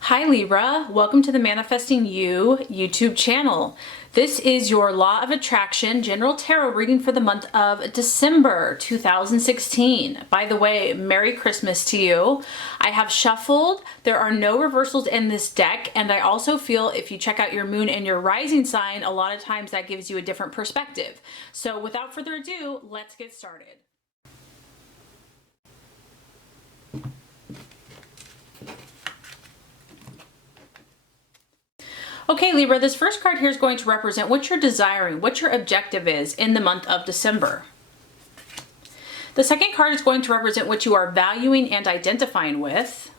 Hi Libra, welcome to the Manifesting You YouTube channel. This is your Law of Attraction General Tarot reading for the month of December 2016. By the way, Merry Christmas to you. I have shuffled. There are no reversals in this deck, and I also feel if you check out your moon and your rising sign, a lot of times that gives you a different perspective. So without further ado, let's get started. Okay, Libra, this first card here is going to represent what you're desiring, what your objective is in the month of December. The second card is going to represent what you are valuing and identifying with.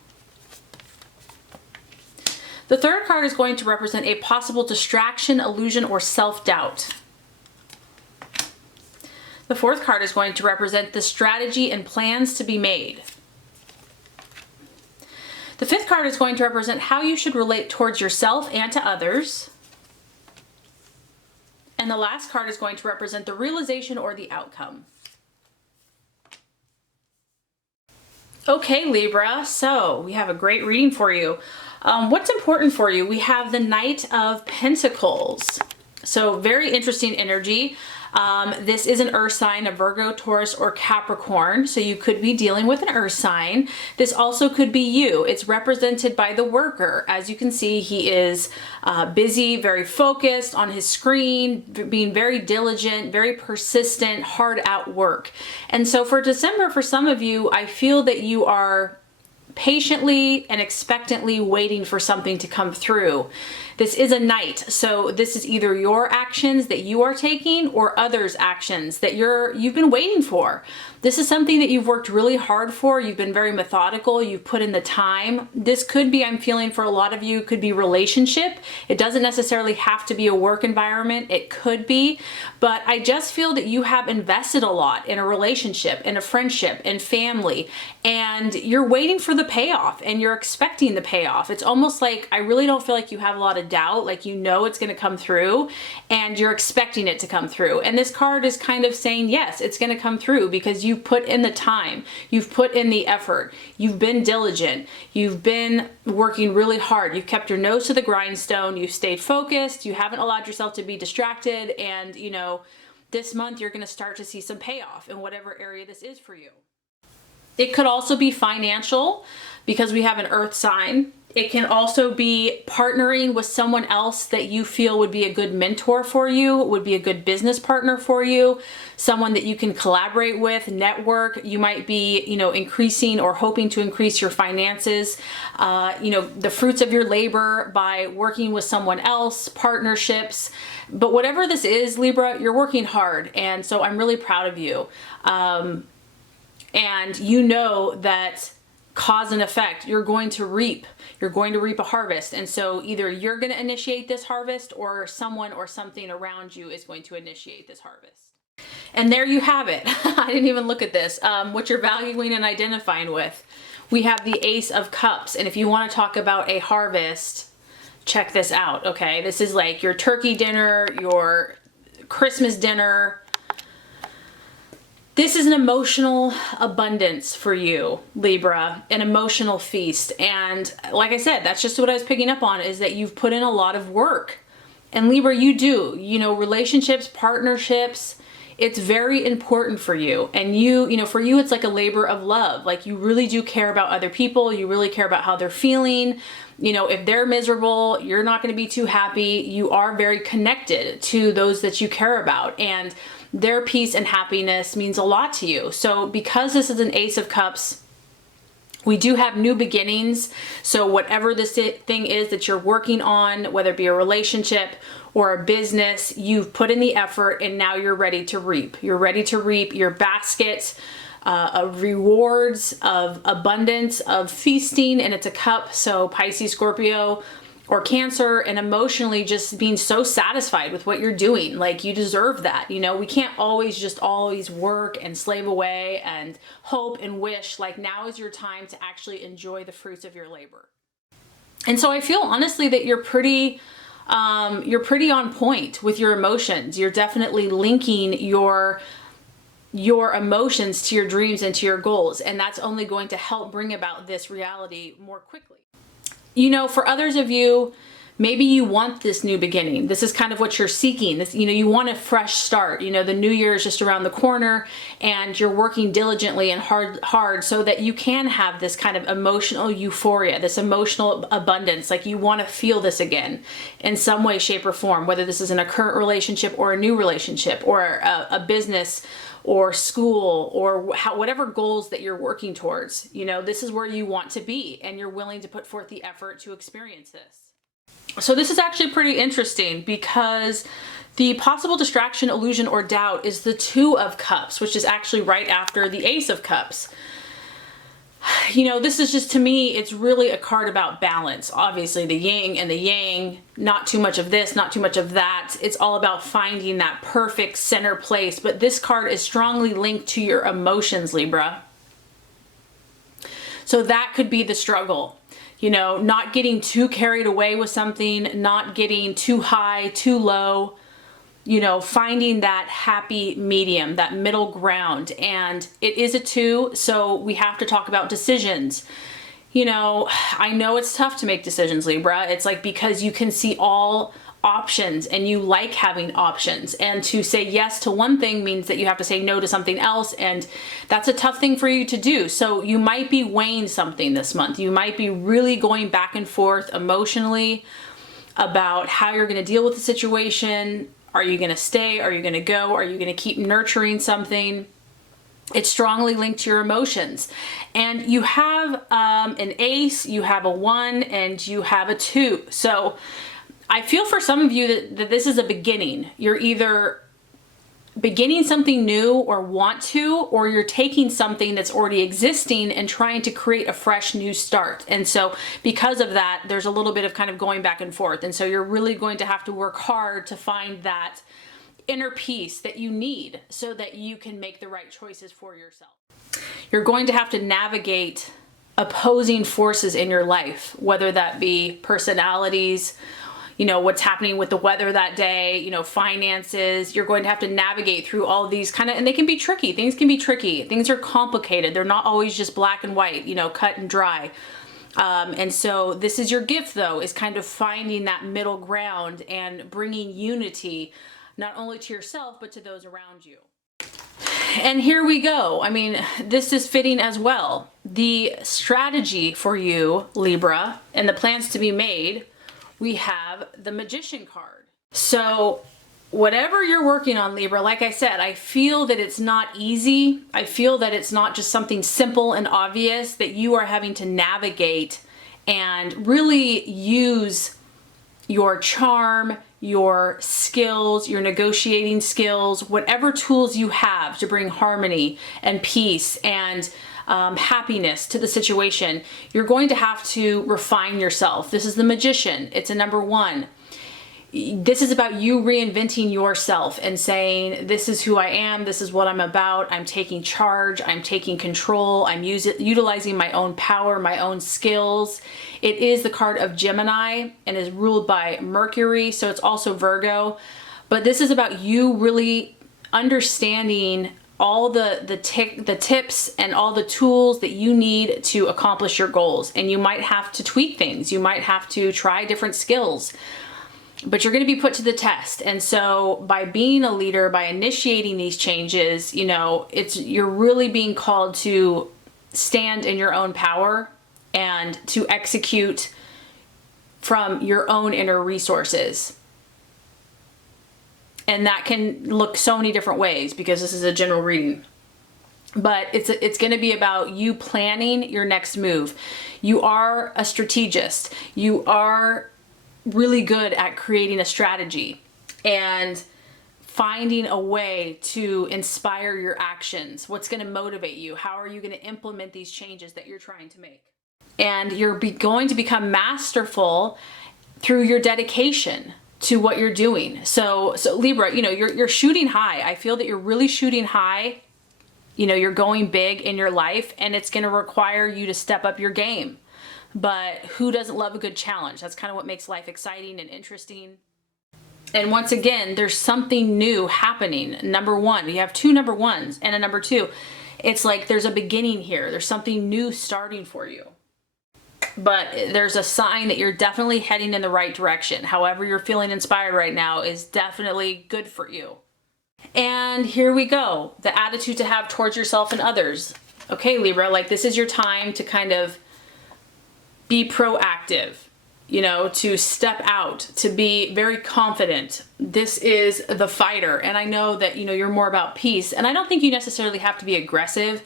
The third card is going to represent a possible distraction, illusion, or self-doubt. The fourth card is going to represent the strategy and plans to be made. The fifth card is going to represent how you should relate towards yourself and to others. And the last card is going to represent the realization or the outcome. Okay, Libra, so we have a great reading for you. What's important for you? We have the Knight of Pentacles. So very interesting energy. This is an earth sign, a Virgo, Taurus, or Capricorn. So you could be dealing with an earth sign. This also could be you. It's represented by the worker. As you can see, he is busy, very focused on his screen, being very diligent, very persistent, hard at work. And so for December, for some of you, I feel that you are patiently and expectantly waiting for something to come through. This is a Knight, so this is either your actions that you are taking or others' actions that you've been waiting for. This is something that you've worked really hard for. You've been very methodical. You've put in the time. This could be, I'm feeling for a lot of you, could be relationship. It doesn't necessarily have to be a work environment. It could be, but I just feel that you have invested a lot in a relationship, in a friendship, in family, and you're waiting for the payoff and you're expecting the payoff. It's almost like I really don't feel like you have a lot of doubt, like you know it's going to come through and you're expecting it to come through. And this card is kind of saying, yes, it's going to come through because you've put in the time, you've put in the effort, you've been diligent, you've been working really hard, you've kept your nose to the grindstone, you've stayed focused, you haven't allowed yourself to be distracted, and you know, this month you're going to start to see some payoff in whatever area this is for you. It could also be financial because we have an earth sign. It can also be partnering with someone else that you feel would be a good mentor for you, would be a good business partner for you, someone that you can collaborate with, network. You might be, you know, increasing or hoping to increase your finances, you know, the fruits of your labor by working with someone else, partnerships. But whatever this is, Libra, you're working hard. And so I'm really proud of you. And you know that cause and effect, you're going to reap a harvest. And so either you're going to initiate this harvest or someone or something around you is going to initiate this harvest. And there you have it. I didn't even look at this. What you're valuing and identifying with. We have the Ace of Cups. And if you want to talk about a harvest, check this out. Okay. This is like your turkey dinner, your Christmas dinner. This is an emotional abundance for you, Libra, an emotional feast. And like I said, that's just what I was picking up on, is that you've put in a lot of work. And Libra, you do, you know, relationships, partnerships, it's very important for you. And you know, for you, it's like a labor of love. Like you really do care about other people. You really care about how they're feeling. You know, if they're miserable, you're not going to be too happy. You are very connected to those that you care about. And their peace and happiness means a lot to you. So because this is an Ace of Cups, we do have new beginnings. So whatever this thing is that you're working on, whether it be a relationship or a business, you've put in the effort and now you're ready to reap. You're ready to reap your basket of rewards, of abundance, of feasting, and it's a cup. So Pisces, Scorpio, or Cancer, and emotionally just being so satisfied with what you're doing. Like you deserve that. You know, we can't always work and slave away and hope and wish. Like now is your time to actually enjoy the fruits of your labor. And so I feel honestly that you're pretty you're pretty on point with your emotions. You're definitely linking your emotions to your dreams and to your goals. And that's only going to help bring about this reality more quickly. You know, for others of you, maybe you want this new beginning. This is kind of what you're seeking. This, you know, you want a fresh start. You know, the new year is just around the corner and you're working diligently and hard so that you can have this kind of emotional euphoria, this emotional abundance. Like you want to feel this again in some way, shape, or form, whether this is in a current relationship or a new relationship or a business or school or whatever goals that you're working towards. You know, this is where you want to be and you're willing to put forth the effort to experience this. So this is actually pretty interesting because the possible distraction, illusion, or doubt is the Two of Cups, which is actually right after the Ace of Cups. You know, this is just, to me, it's really a card about balance. Obviously, the yin and the yang, not too much of this, not too much of that. It's all about finding that perfect center place. But this card is strongly linked to your emotions, Libra. So that could be the struggle. You know, not getting too carried away with something, not getting too high, too low, you know, finding that happy medium, that middle ground. And it is a 2, so we have to talk about decisions. You know, I know it's tough to make decisions, Libra. It's like because you can see all options and you like having options, and to say yes to one thing means that you have to say no to something else, and that's a tough thing for you to do. So you might be weighing something this month. You might be really going back and forth emotionally about how you're going to deal with the situation. Are you going to stay? Are you going to go? Are you going to keep nurturing something? It's strongly linked to your emotions. And you have an ace, you have a 1, and you have a 2. So I feel for some of you that this is a beginning. You're either beginning something new or want to, or you're taking something that's already existing and trying to create a fresh new start. And so because of that, there's a little bit of kind of going back and forth. And so you're really going to have to work hard to find that inner peace that you need so that you can make the right choices for yourself. You're going to have to navigate opposing forces in your life, whether that be personalities, you know, what's happening with the weather that day, you know, finances. You're going to have to navigate through all of these kind of, and they can be tricky. Things can be tricky. Things are complicated. They're not always just black and white, you know, cut and dry. And so this is your gift, though, is kind of finding that middle ground and bringing unity, not only to yourself, but to those around you. And here we go. I mean, this is fitting as well. The strategy for you, Libra, and the plans to be made, we have the Magician card. So whatever you're working on, Libra, like I said, I feel that it's not easy. I feel that it's not just something simple and obvious, that you are having to navigate and really use your charm, your skills, your negotiating skills, whatever tools you have to bring harmony and peace and happiness to the situation. You're going to have to refine yourself. This is the Magician. It's a number 1. This is about you reinventing yourself and saying, this is who I am. This is what I'm about. I'm taking charge. I'm taking control. I'm utilizing my own power, my own skills. It is the card of Gemini and is ruled by Mercury. So it's also Virgo. But this is about you really understanding all the tips and all the tools that you need to accomplish your goals. And you might have to tweak things. You might have to try different skills, but you're going to be put to the test. And so by being a leader, by initiating these changes, you know, you're really being called to stand in your own power and to execute from your own inner resources. And that can look so many different ways because this is a general reading. But it's going to be about you planning your next move. You are a strategist. You are really good at creating a strategy and finding a way to inspire your actions. What's going to motivate you? How are you going to implement these changes that you're trying to make? And you're going to become masterful through your dedication to what you're doing. So Libra, you know, you're shooting high. I feel that you're really shooting high. You know, you're going big in your life, and it's going to require you to step up your game. but who doesn't love a good challenge? That's kind of what makes life exciting and interesting. And once again, there's something new happening. Number one, you have two number ones and a number two. It's like there's a beginning here. There's something new starting for you. But there's a sign that you're definitely heading in the right direction. However you're feeling inspired right now is definitely good for you. And here we go. The attitude to have towards yourself and others. Okay, Libra, like this is your time to kind of be proactive, you know, to step out, to be very confident. This is the fighter. And I know that, you know, you're more about peace. And I don't think you necessarily have to be aggressive.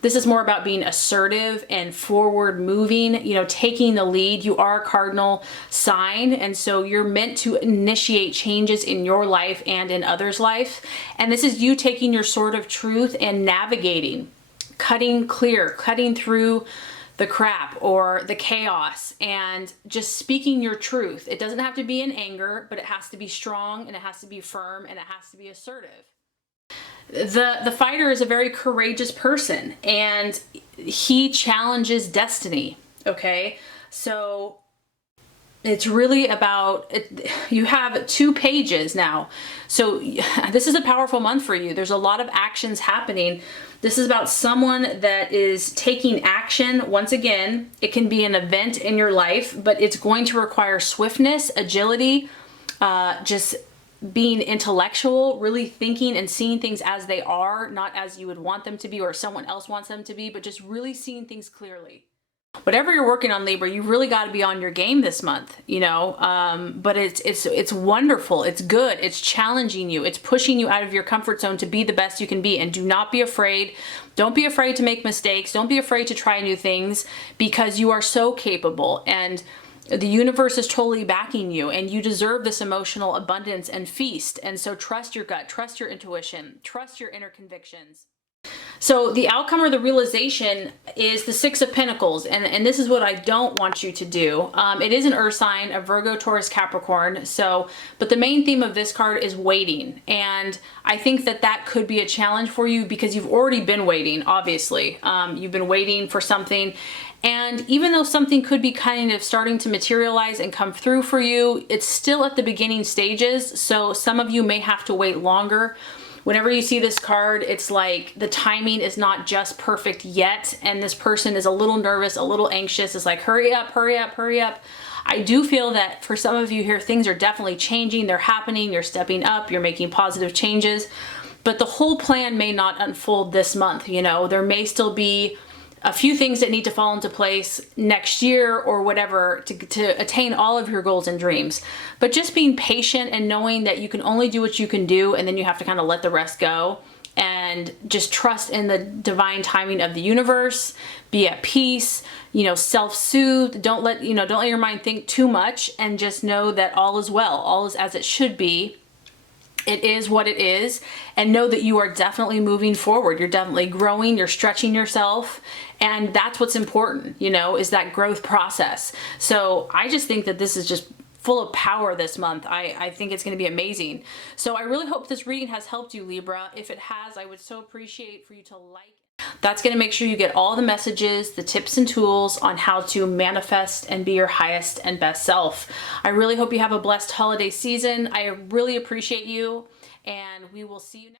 This is more about being assertive and forward moving, you know, taking the lead. You are a cardinal sign. And so you're meant to initiate changes in your life and in others' life. And this is you taking your sword of truth and navigating, cutting clear, cutting through the crap or the chaos and just speaking your truth. It doesn't have to be in anger, but it has to be strong and it has to be firm and it has to be assertive. The fighter is a very courageous person and he challenges destiny. Okay. So it's really about it. You have 2 pages now. So this is a powerful month for you. There's a lot of actions happening. This is about someone that is taking action. Once again, it can be an event in your life, but it's going to require swiftness, agility, just being intellectual, really thinking and seeing things as they are, not as you would want them to be or someone else wants them to be, but just really seeing things clearly. Whatever you're working on, Libra, you really got to be on your game this month, you know, but it's wonderful. It's good. It's challenging you. It's pushing you out of your comfort zone to be the best you can be. And do not be afraid. Don't be afraid to make mistakes. Don't be afraid to try new things because you are so capable and the universe is totally backing you and you deserve this emotional abundance and feast. And so trust your gut, trust your intuition, trust your inner convictions. So the outcome or the realization is the 6 of Pentacles. And this is what I don't want you to do. It is an earth sign, a Virgo, Taurus, Capricorn. So, but the main theme of this card is waiting. And I think that that could be a challenge for you because you've already been waiting, obviously. You've been waiting for something. And even though something could be kind of starting to materialize and come through for you, it's still at the beginning stages. So some of you may have to wait longer. Whenever you see this card, it's like the timing is not just perfect yet. And this person is a little nervous, a little anxious. It's like, hurry up, hurry up, hurry up. I do feel that for some of you here, things are definitely changing. They're happening. You're stepping up. You're making positive changes. But the whole plan may not unfold this month. You know, there may still be a few things that need to fall into place next year or whatever to attain all of your goals and dreams. But just being patient and knowing that you can only do what you can do and then you have to kind of let the rest go and just trust in the divine timing of the universe, be at peace, you know, self-soothe. Don't let your mind think too much and just know that all is well. All is as it should be. It is what it is, and know that you are definitely moving forward. You're definitely growing, you're stretching yourself, and that's what's important, you know, is that growth process. So I just think that this is just full of power this month. I think it's going to be amazing. So I really hope this reading has helped you, Libra. If it has, I would so appreciate for you to like. That's going to make sure you get all the messages, the tips and tools on how to manifest and be your highest and best self. I really hope you have a blessed holiday season. I really appreciate you, and we will see you next